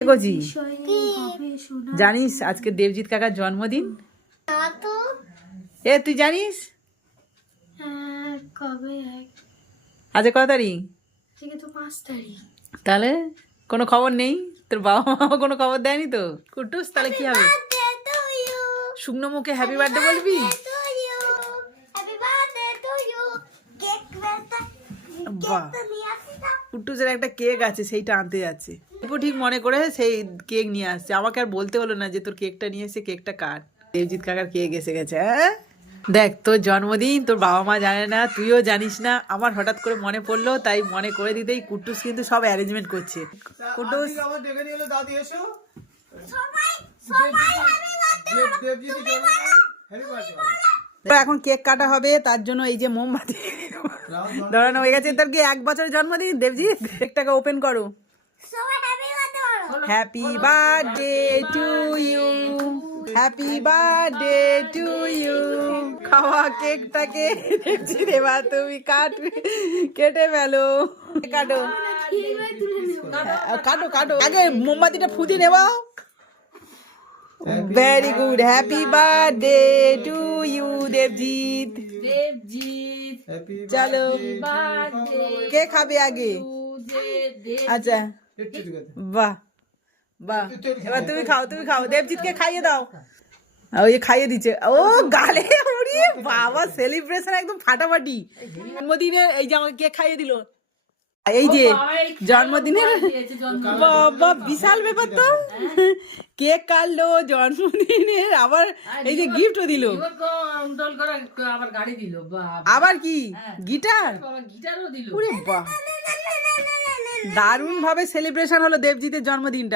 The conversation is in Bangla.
গোজি জানিস আজকে দেবজিৎ কাকার জন্মদিন? এ তুই জানিস আজকে কত তারিখ? তাহলে কোনো খবর নেই? তোর বাবা মা কোনো খবর দেয়নি তো? কুটুস তাহলে কি হবে? শুকনো মুখে হ্যাপি বার্থডে বলবি? কুটুসের একটা কেক আছে, সেইটা আনতে যাচ্ছে। ঠিক মনে করে সেই কেক নিয়ে আসছে। আমাকে আর বলতে হলো না যে তোর কেকটা নিয়ে এসে কেকটা কাট। দেবজিৎ কাকার কেক এসে গেছে। হ্যাঁ দেখ, তোর জন্মদিন তোর বাবা মা জানে না, তুইও জানিস না, আমার হঠাৎ করে মনে পড়লো, তাই মনে করে দিতেই কুটুস কিন্তু সব অ্যারেঞ্জমেন্ট করছে। কুটুস এখন কেক কাটা হবে, তার জন্য এই যে মোমবাতি ধরানো হয়ে গেছে। তোর কি 1 বছরের জন্মদিন দেবজিৎ? কেকটাকে ওপেন করো। Happy birthday to you, happy birthday to you. খাওয়া কেকটাকে। দেবজিৎ এবার তুমি কেটে ফেলো। কাটো কাটো কাটো, আগে মোমবাতিটা ফুটি নেবা। Very good, happy birthday to you Debjit. চলো কে খাবে আগে? আচ্ছা বাহ বাহ, এবার তুমি খাও, তুমি খাও, দেবজিৎকে খাইয়ে দাও। ওই খাইয়ে দিচ্ছে, ও গালে। ওরে বাবা, সেলিব্রেশন একদম ফাটাফাটি। জন্মদিনের এই যে আমাকে কেক খাইয়ে দিল, এই যে জন্মদিনের। বাবা বিশাল ব্যাপার তো, কেক কাটলো জন্মদিনের, আবার এই যে গিফটও দিল। আবার কি গিটার? ওরে বাহ, দারুণ ভাবে সেলিব্রেশন হলো দেবজিতের জন্মদিনটা।